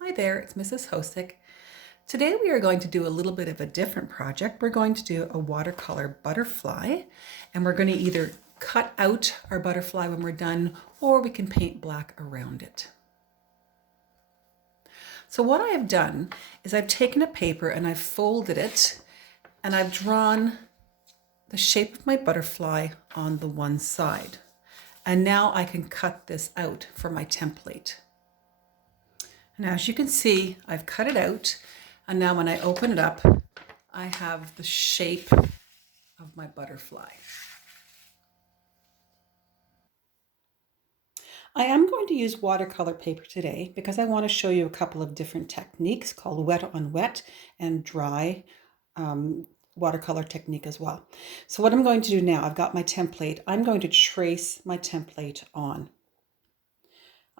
Hi there, it's Mrs. Hosick. Today we are going to do a little bit of a different project. We're going to do a watercolor butterfly, and we're going to either cut out our butterfly when we're done, or we can paint black around it. So what I have done is I've taken a paper and I've folded it, and I've drawn the shape of my butterfly on the one side. And now I can cut this out for my template. And as you can see, I've cut it out, and now when I open it up, I have the shape of my butterfly. I am going to use watercolor paper today because I want to show you a couple of different techniques called wet on wet and dry watercolor technique as well. So what I'm going to do now, I've got my template. I'm going to trace my template on.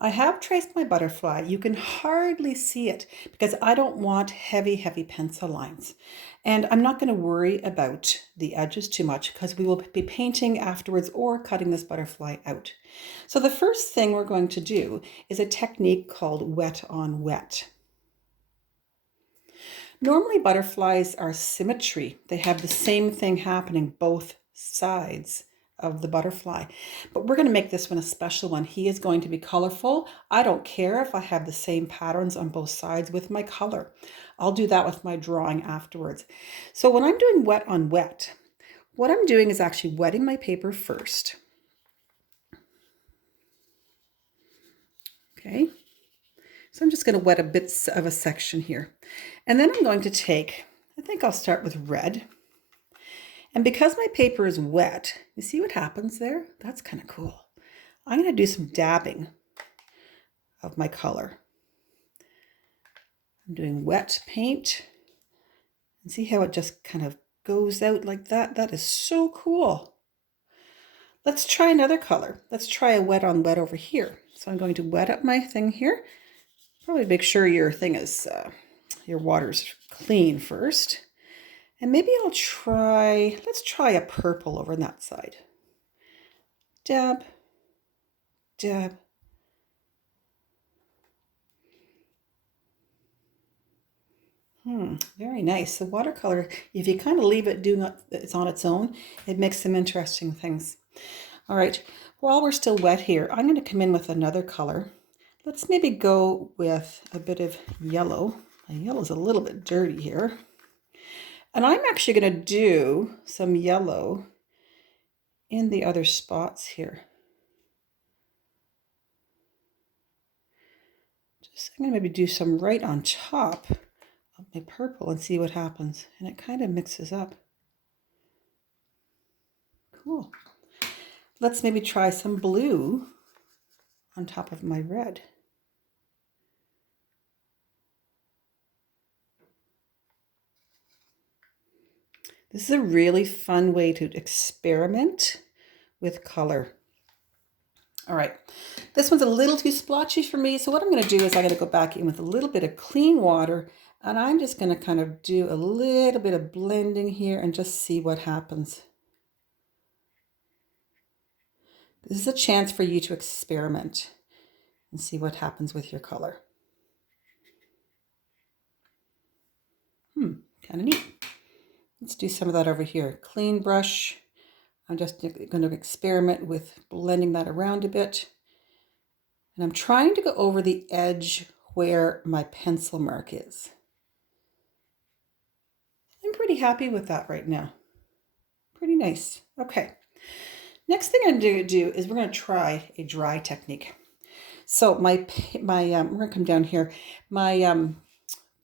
I have traced my butterfly. You can hardly see it because I don't want heavy pencil lines. And I'm not going to worry about the edges too much because we will be painting afterwards or cutting this butterfly out. So the first thing we're going to do is a technique called wet on wet. Normally butterflies are symmetry. They have the same thing happening both sides of the butterfly. But we're going to make this one a special one. He is going to be colorful. I don't care if I have the same patterns on both sides with my color. I'll do that with my drawing afterwards. So when I'm doing wet on wet, what I'm doing is actually wetting my paper first. Okay. So I'm just going to wet a bit of a section here. And then I'm going to take, I think I'll start with red. And because my paper is wet, you see what happens there? That's kind of cool. I'm going to do some dabbing of my color. I'm doing wet paint. And see how it just kind of goes out like that? That is so cool. Let's try another color. Let's try a wet on wet over here. So I'm going to wet up my thing here. Probably make sure your thing is, your water's clean first. And maybe let's try a purple over on that side. Dab, dab. Very nice. The watercolor, if you kind of leave it doing it's on its own, it makes some interesting things. All right, while we're still wet here, I'm going to come in with another color. Let's maybe go with a bit of yellow. My yellow's a little bit dirty here. And I'm actually going to do some yellow in the other spots here. I'm going to maybe do some right on top of my purple and see what happens. And it kind of mixes up. Cool. Let's maybe try some blue on top of my red. This is a really fun way to experiment with color. All right, this one's a little too splotchy for me. So what I'm going to do is I'm going to go back in with a little bit of clean water, and I'm just going to kind of do a little bit of blending here and just see what happens. This is a chance for you to experiment and see what happens with your color. Kind of neat. Let's do some of that over here. Clean brush. I'm just going to experiment with blending that around a bit. And I'm trying to go over the edge where my pencil mark is. I'm pretty happy with that right now. Pretty nice. Okay. Next thing I'm going to do is we're going to try a dry technique. So we're going to come down here. My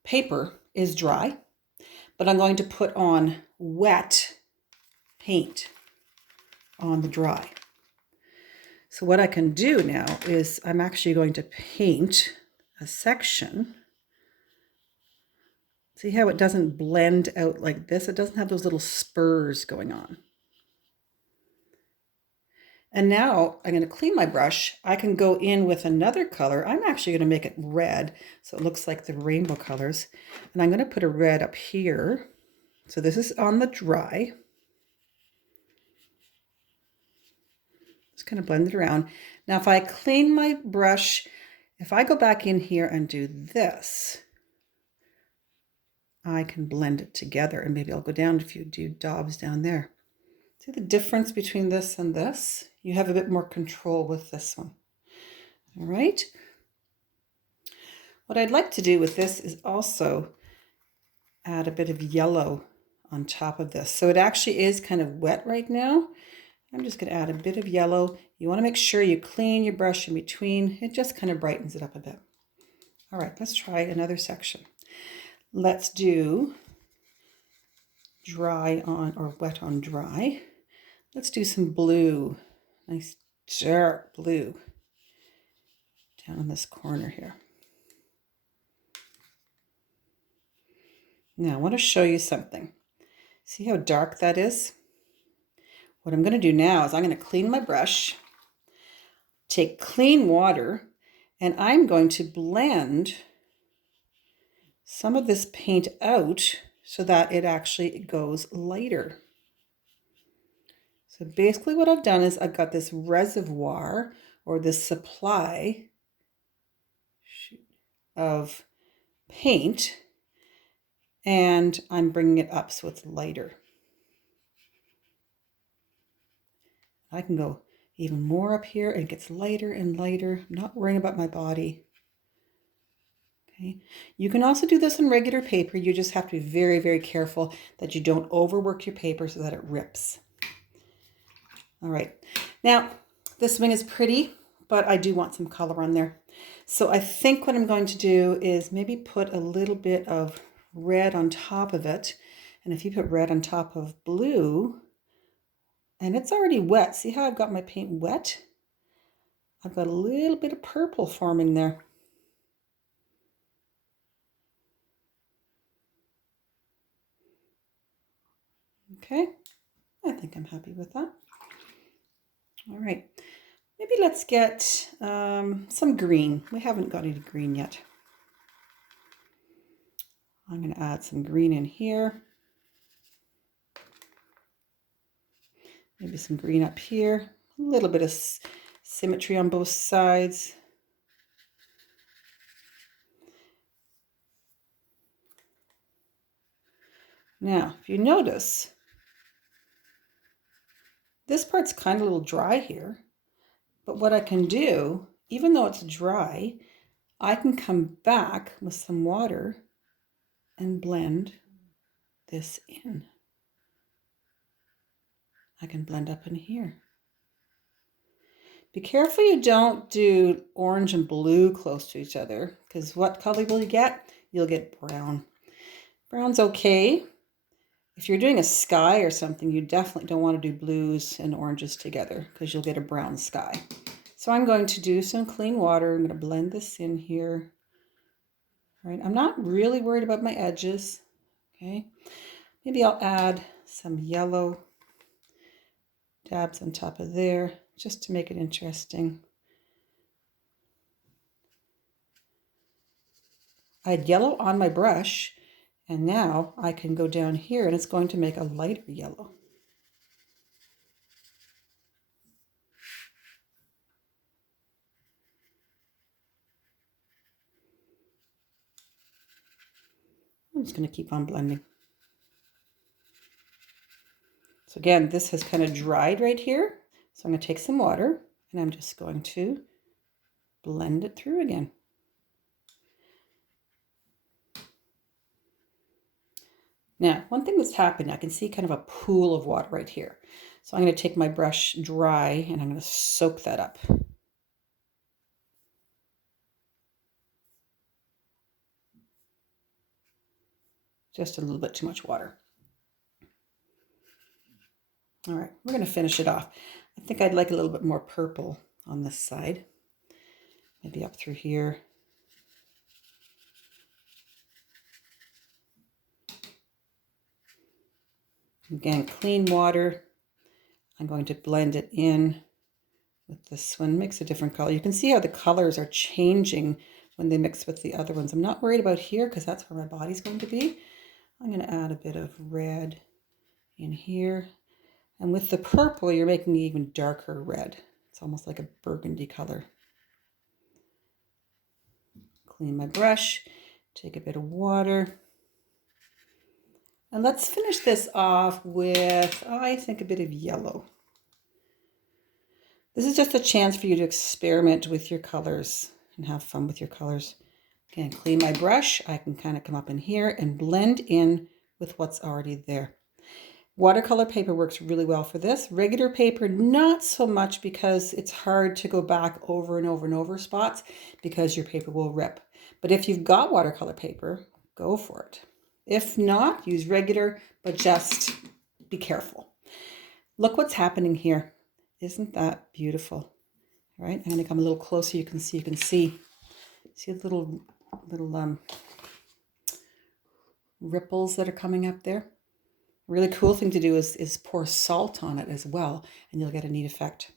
paper is dry, but I'm going to put on wet paint on the dry. So what I can do now is I'm actually going to paint a section. See how it doesn't blend out like this? It doesn't have those little spurs going on. And now I'm going to clean my brush. I can go in with another color. I'm actually going to make it red so it looks like the rainbow colors. And I'm going to put a red up here. So this is on the dry. Just kind of blend it around. Now if I clean my brush, If I go back in here and do this, I can blend it together, and maybe I'll go down a few daubs down there. See the difference between this and this? You have a bit more control with this one. All right. What I'd like to do with this is also add a bit of yellow on top of this. So it actually is kind of wet right now. I'm just going to add a bit of yellow. You want to make sure you clean your brush in between. It just kind of brightens it up a bit. All right, let's try another section. Let's do dry on or wet on dry. Let's do some blue, nice dark blue down in this corner here. Now I want to show you something. See how dark that is? What I'm going to do now is I'm going to clean my brush, take clean water, and I'm going to blend some of this paint out so that it actually goes lighter. So basically what I've done is I've got this reservoir or this supply of paint, and I'm bringing it up so it's lighter. I can go even more up here and it gets lighter and lighter. I'm not worrying about my body. Okay. You can also do this on regular paper. You just have to be very, very careful that you don't overwork your paper so that it rips. All right. Now, this wing is pretty, but I do want some color on there. So I think what I'm going to do is maybe put a little bit of red on top of it. And if you put red on top of blue, and it's already wet. See how I've got my paint wet? I've got a little bit of purple forming there. Okay, I think I'm happy with that. All right, maybe let's get some green. We haven't got any green yet. I'm going to add some green in here. Maybe some green up here. A little bit of symmetry on both sides. Now, if you notice, this part's kind of a little dry here, but what I can do, even though it's dry, I can come back with some water and blend this in. I can blend up in here. Be careful you don't do orange and blue close to each other, because what color will you get? You'll get brown. Brown's okay. If you're doing a sky or something, you definitely don't want to do blues and oranges together because you'll get a brown sky. So I'm going to do some clean water. I'm going to blend this in here. All right, I'm not really worried about my edges. Okay, maybe I'll add some yellow dabs on top of there just to make it interesting. I had yellow on my brush, and now I can go down here and it's going to make a lighter yellow. I'm just going to keep on blending. So again, this has kind of dried right here. So I'm going to take some water and I'm just going to blend it through again. Now, one thing that's happened, I can see kind of a pool of water right here. So I'm going to take my brush dry and I'm going to soak that up. Just a little bit too much water. All right, we're going to finish it off. I think I'd like a little bit more purple on this side. Maybe up through here. Again, clean water. I'm going to blend it in with this one. Makes a different color. You can see how the colors are changing when they mix with the other ones. I'm not worried about here because that's where my body's going to be. I'm going to add a bit of red in here. And with the purple, you're making an even darker red. It's almost like a burgundy color. Clean my brush, take a bit of water. And let's finish this off with, I think, a bit of yellow. This is just a chance for you to experiment with your colors and have fun with your colors. Again, clean my brush. I can kind of come up in here and blend in with what's already there. Watercolor paper works really well for this. Regular paper, not so much, because it's hard to go back over and over and over spots because your paper will rip. But if you've got watercolor paper, go for it. If not, use regular, but just be careful. Look what's happening here. Isn't that beautiful? All right, I'm going to come a little closer. You can see the little ripples that are coming up there. A really cool thing to do is pour salt on it as well, and you'll get a neat effect.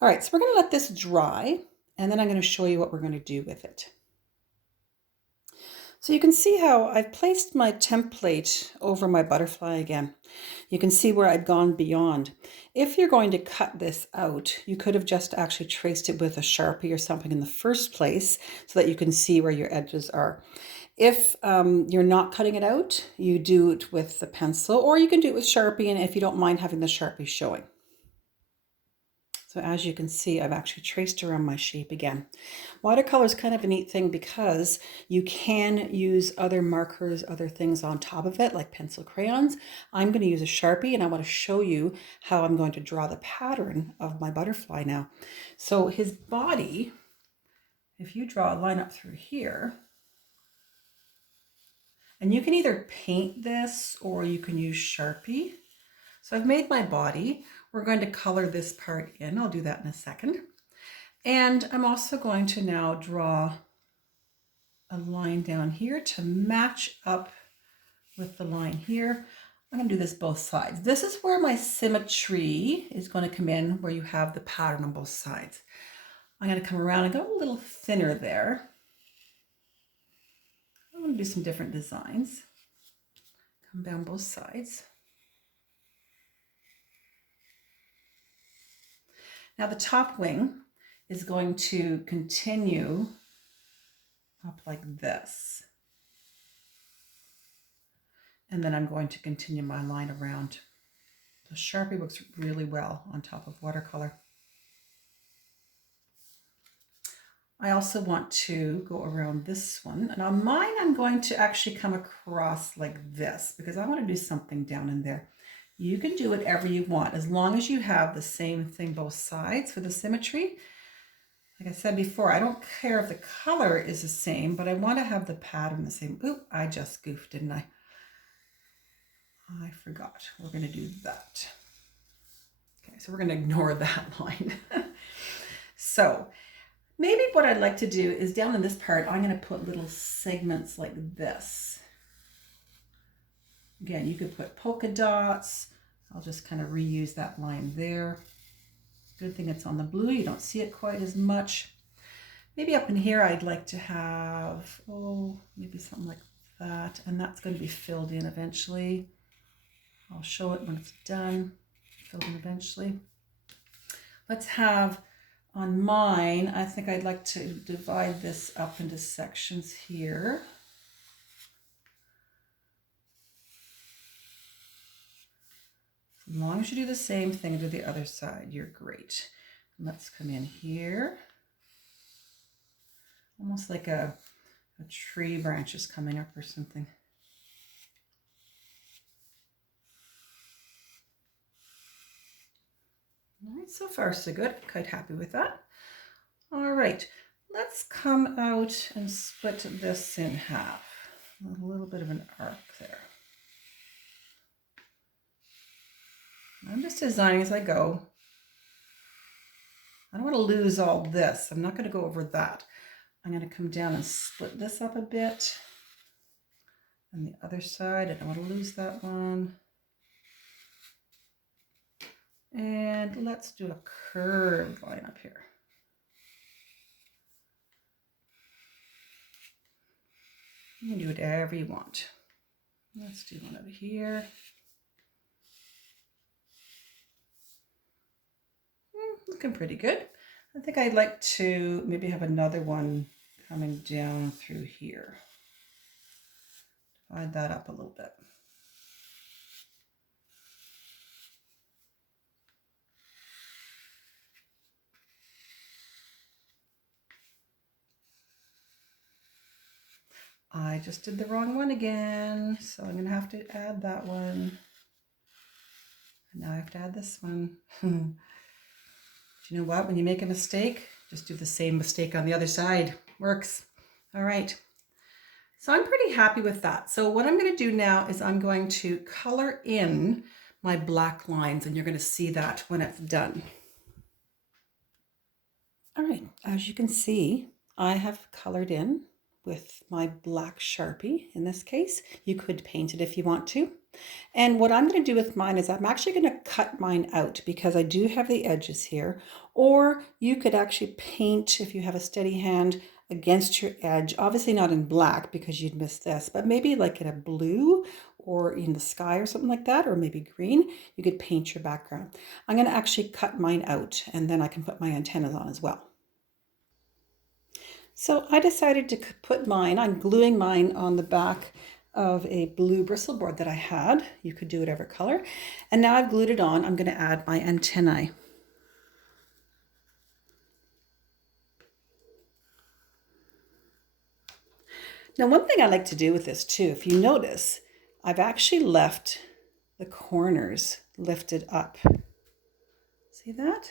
All right, so we're going to let this dry, and then I'm going to show you what we're going to do with it. So you can see how I've placed my template over my butterfly again. You can see where I've gone beyond. If you're going to cut this out, you could have just actually traced it with a Sharpie or something in the first place so that you can see where your edges are. If you're not cutting it out, you do it with the pencil, or you can do it with Sharpie, and if you don't mind having the Sharpie showing. So as you can see, I've actually traced around my shape again. Watercolor is kind of a neat thing because you can use other markers, other things on top of it, like pencil crayons. I'm going to use a Sharpie, and I want to show you how I'm going to draw the pattern of my butterfly now. So his body, if you draw a line up through here, and you can either paint this or you can use Sharpie. So I've made my body. We're going to color this part in. I'll do that in a second. And I'm also going to now draw a line down here to match up with the line here. I'm going to do this both sides. This is where my symmetry is going to come in, where you have the pattern on both sides. I'm going to come around and go a little thinner there. I'm going to do some different designs. Come down both sides. Now the top wing is going to continue up like this. And then I'm going to continue my line around. The Sharpie works really well on top of watercolor. I also want to go around this one. And on mine, I'm going to actually come across like this because I want to do something down in there. You can do whatever you want as long as you have the same thing both sides for the symmetry. Like I said before, I don't care if the color is the same, but I want to have the pattern the same. Oop, I just goofed, didn't I? I forgot. We're going to do that. Okay, so we're going to ignore that line. So maybe what I'd like to do is down in this part, I'm going to put little segments like this. Again, you could put polka dots. I'll just kind of reuse that line there. Good thing it's on the blue. You don't see it quite as much. Maybe up in here, I'd like to have, maybe something like that. And that's going to be filled in eventually. I'll show it when it's done, filled in eventually. Let's have on mine, I think I'd like to divide this up into sections here. As long as you do the same thing to the other side, you're great. Let's come in here. Almost like a tree branch is coming up or something. All right, so far so good. Quite happy with that. All right, let's come out and split this in half. A little bit of an arc there. I'm just designing as I go. I don't want to lose all this. I'm not going to go over that. I'm going to come down and split this up a bit. And the other side, I don't want to lose that one. And let's do a curved line up here. You can do whatever you want. Let's do one over here. Looking pretty good. I think I'd like to maybe have another one coming down through here. Divide that up a little bit. I just did the wrong one again, so I'm going to have to add that one. And now I have to add this one. Do you know what? When you make a mistake, just do the same mistake on the other side. Works. All right. So I'm pretty happy with that. So what I'm going to do now is I'm going to color in my black lines, and you're going to see that when it's done. All right, as you can see, I have colored in with my black Sharpie in this case. You could paint it if you want to. And what I'm going to do with mine is I'm actually going to cut mine out because I do have the edges here. Or you could actually paint, if you have a steady hand, against your edge. Obviously not in black because you'd miss this, but maybe like in a blue or in the sky or something like that, or maybe green, you could paint your background. I'm going to actually cut mine out and then I can put my antennas on as well. So I decided to put mine, I'm gluing mine on the back of a blue bristle board that I had. You could do whatever color. And now I've glued it on, I'm going to add my antennae. Now, one thing I like to do with this too, if you notice, I've actually left the corners lifted up. See that?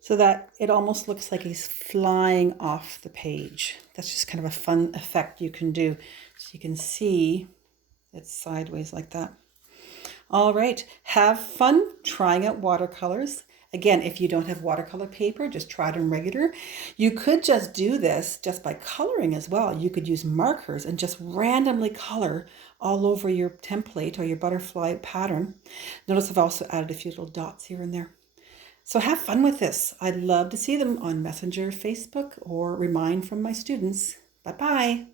So that it almost looks like he's flying off the page. That's just kind of a fun effect you can do. So you can see it's sideways like that. All right, have fun trying out watercolors. Again, if you don't have watercolor paper, just try it on regular. You could just do this just by coloring as well. You could use markers and just randomly color all over your template or your butterfly pattern. Notice I've also added a few little dots here and there. So have fun with this. I'd love to see them on Messenger, Facebook, or remind from my students. Bye-bye.